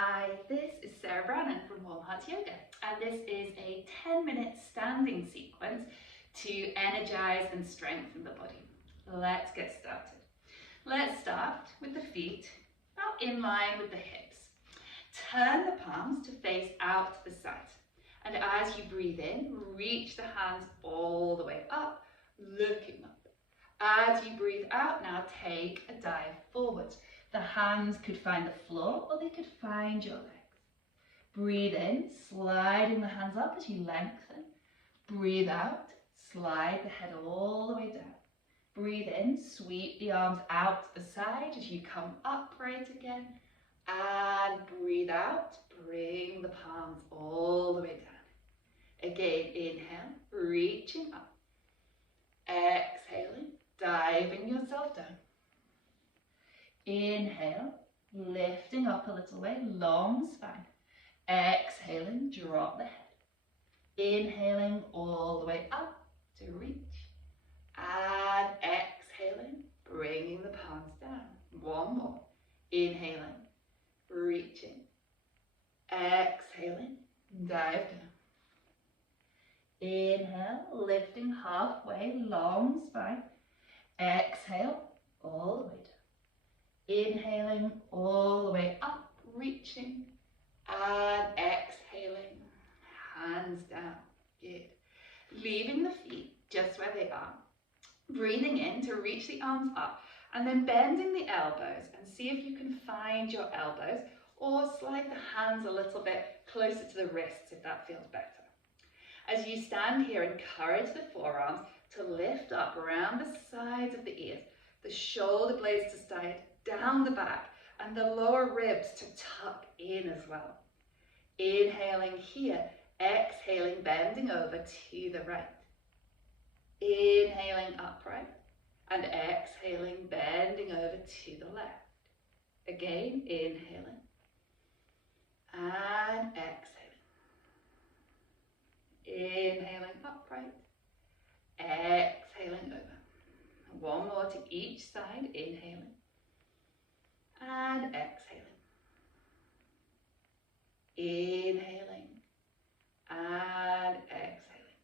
Hi, this is Sarah Brannan from Warm Hearts Yoga, and this is a 10-minute standing sequence to energize and strengthen the body. Let's get started. Let's start with the feet about in line with the hips. Turn the palms to face out to the side, and as you breathe in, reach the hands all the way up, looking up. As you breathe out, now take a dive forwards. The hands could find the floor or they could find your legs. Breathe in, sliding the hands up as you lengthen. Breathe out, slide the head all the way down. Breathe in, sweep the arms out to the side as you come upright again. And breathe out, bring the palms all the way down. Again, inhale, reaching up. Exhaling, diving yourself down. Inhale, lifting up a little way, long spine. Exhaling, drop the head. Inhaling all the way up to reach. And exhaling, bringing the palms down. One more. Inhaling, reaching. Exhaling, dive down. Inhale, lifting halfway, long spine. Exhale, all the way down. Inhaling all the way up, reaching, and exhaling, hands down. Good. Leaving the feet just where they are. Breathing in to reach the arms up, and then bending the elbows, and see if you can find your elbows, or slide the hands a little bit closer to the wrists if that feels better. As you stand here, encourage the forearms to lift up around the sides of the ears, the shoulder blades to side, down the back, and the lower ribs to tuck in as well. Inhaling here, exhaling, bending over to the right. Inhaling upright, and exhaling, bending over to the left. Again, inhaling, and exhaling. Inhaling upright, exhaling over. One more to each side, inhaling, and exhaling. Inhaling and exhaling.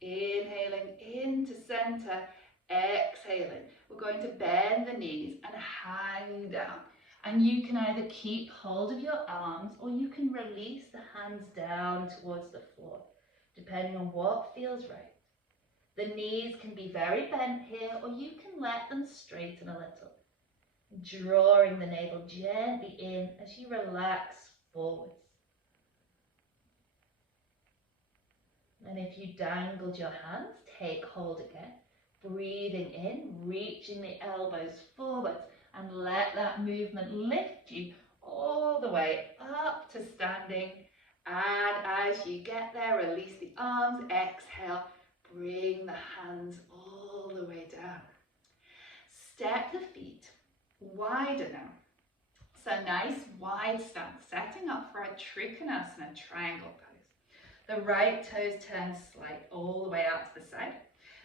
Inhaling into center, exhaling. We're going to bend the knees and hang down. And you can either keep hold of your arms or you can release the hands down towards the floor, depending on what feels right. The knees can be very bent here, or you can let them straighten a little. Drawing the navel gently in as you relax forwards. And if you dangled your hands, take hold again. Breathing in, reaching the elbows forwards, and let that movement lift you all the way up to standing. And as you get there, release the arms, exhale, bring the hands all the way down. Step the feet wider now. So nice wide stance, setting up for a Trikonasana triangle pose. The right toes turn slight all the way out to the side.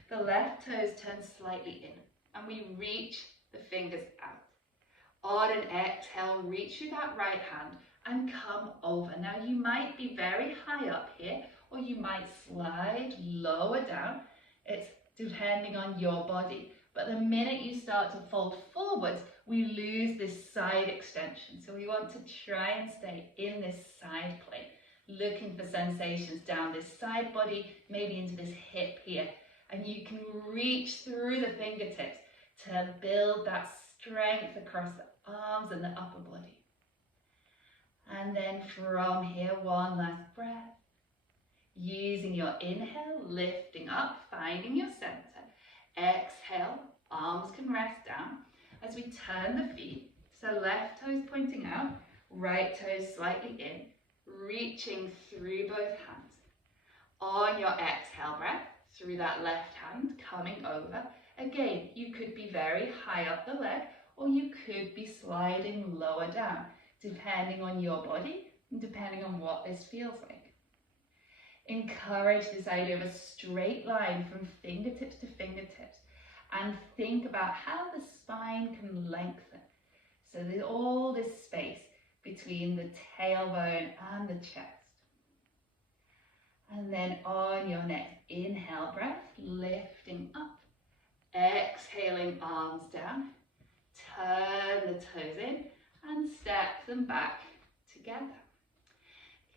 The left toes turn slightly in, and we reach the fingers out. On an exhale, reach through that right hand and come over. Now you might be very high up here, or you might slide lower down. It's depending on your body. But the minute you start to fold forwards, we lose this side extension. So we want to try and stay in this side plane, looking for sensations down this side body, maybe into this hip here. And you can reach through the fingertips to build that strength across the arms and the upper body. And then from here, one last breath. Using your inhale, lifting up, finding your center. Exhale, arms can rest down as we turn the feet. So left toes pointing out, right toes slightly in, reaching through both hands. On your exhale breath, through that left hand, coming over. Again, you could be very high up the leg, or you could be sliding lower down, depending on your body and depending on what this feels like. Encourage this idea of a straight line from fingertips to fingertips, and think about how the spine can lengthen. So there's all this space between the tailbone and the chest. And then on your next inhale breath, lifting up. Exhaling, arms down. Turn the toes in and step them back together.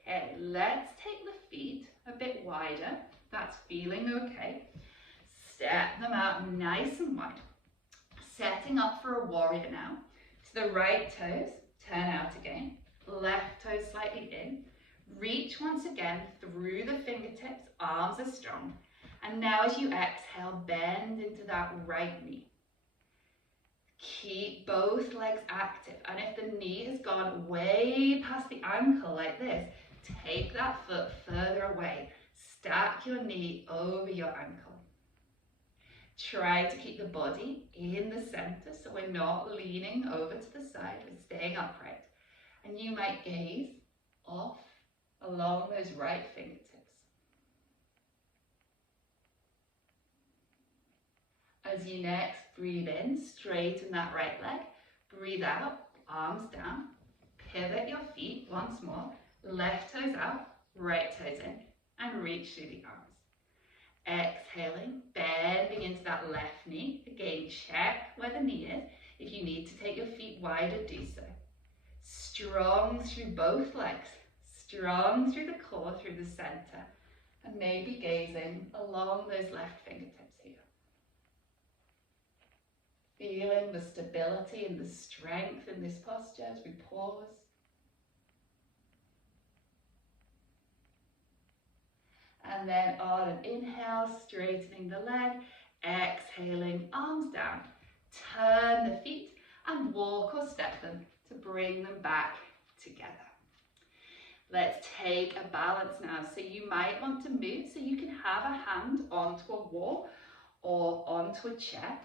Okay, let's take the feet a bit wider. That's feeling okay. Step them out nice and wide. Setting up for a warrior now. To the right toes, turn out again. Left toes slightly in. Reach once again through the fingertips, arms are strong. And now as you exhale, bend into that right knee. Keep both legs active. And if the knee has gone way past the ankle like this, take that foot further away. Stack your knee over your ankle. Try to keep the body in the center so we're not leaning over to the side, we're staying upright. And you might gaze off along those right fingertips. As you next breathe in, straighten that right leg. Breathe out, arms down. Pivot your feet once more. Left toes out, right toes in, and reach through the arms. Exhaling, bending into that left knee. Again, check where the knee is. If you need to take your feet wider, do so. Strong through both legs. Strong through the core, through the center. And maybe gazing along those left fingertips here. Feeling the stability and the strength in this posture as we pause. And then on an inhale, straightening the leg. Exhaling, arms down. Turn the feet and walk or step them to bring them back together. Let's take a balance now. So you might want to move so you can have a hand onto a wall or onto a chair.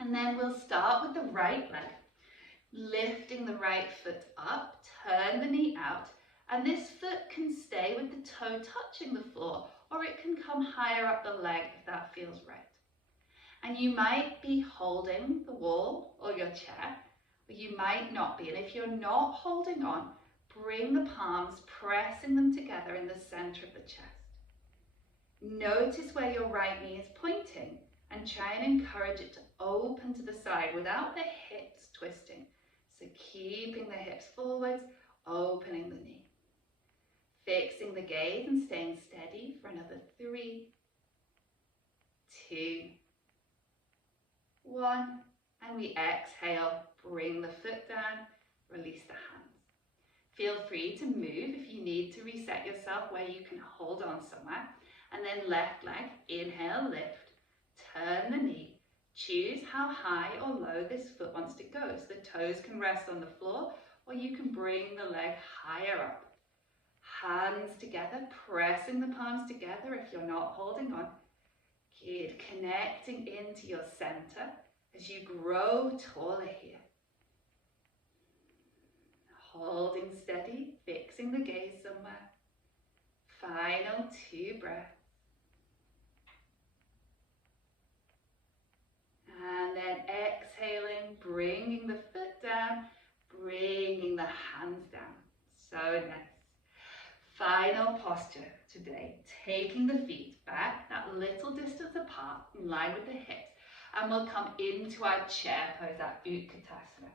And then we'll start with the right leg. Lifting the right foot up, turn the knee out. And this foot can stay with the toe touching the floor, or it can come higher up the leg if that feels right. And you might be holding the wall or your chair, but you might not be. And if you're not holding on, bring the palms, pressing them together in the center of the chest. Notice where your right knee is pointing and try and encourage it to open to the side without the hips twisting. So keeping the hips forwards, opening the knee. Fixing the gaze and staying steady for another 3, 2, 1. And we exhale, bring the foot down, release the hands. Feel free to move if you need to reset yourself where you can hold on somewhere. And then left leg, inhale, lift, turn the knee. Choose how high or low this foot wants to go. So the toes can rest on the floor, or you can bring the leg higher up. Hands together, pressing the palms together if you're not holding on. Good, connecting into your center as you grow taller here. Holding steady, fixing the gaze somewhere. Final 2 breaths. And then exhaling, bringing the foot down, bringing the hands down. So nice. Final posture today, taking the feet back that little distance apart in line with the hips, and we'll come into our chair pose, that Utkatasana.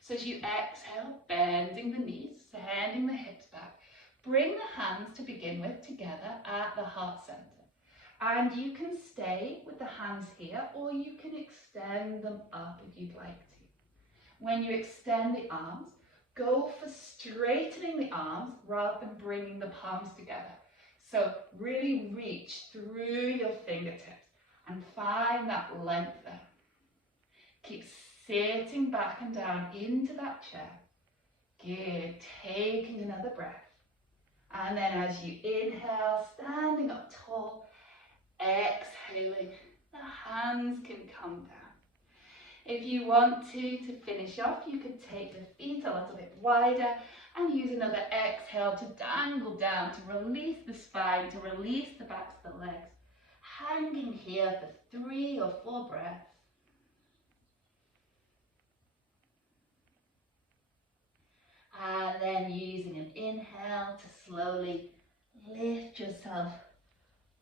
So as you exhale, bending the knees, sending the hips back, bring the hands to begin with together at the heart center. And you can stay with the hands here, or you can extend them up if you'd like to. When you extend the arms, go for straightening the arms rather than bringing the palms together. So really reach through your fingertips and find that length there. Keep sitting back and down into that chair. Good, taking another breath. And then as you inhale, standing up tall, exhaling, the hands can come down. If you want to finish off, you could take the feet a little bit wider and use another exhale to dangle down, to release the spine, to release the backs of the legs. Hanging here for 3 or 4 breaths. And then Again, using an inhale to slowly lift yourself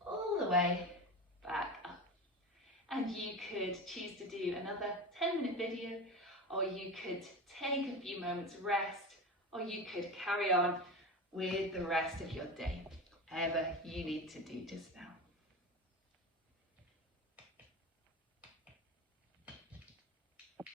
all the way back up. And you could choose to do another 10-minute video, or you could take a few moments rest, or you could carry on with the rest of your day, whatever you need to do just now.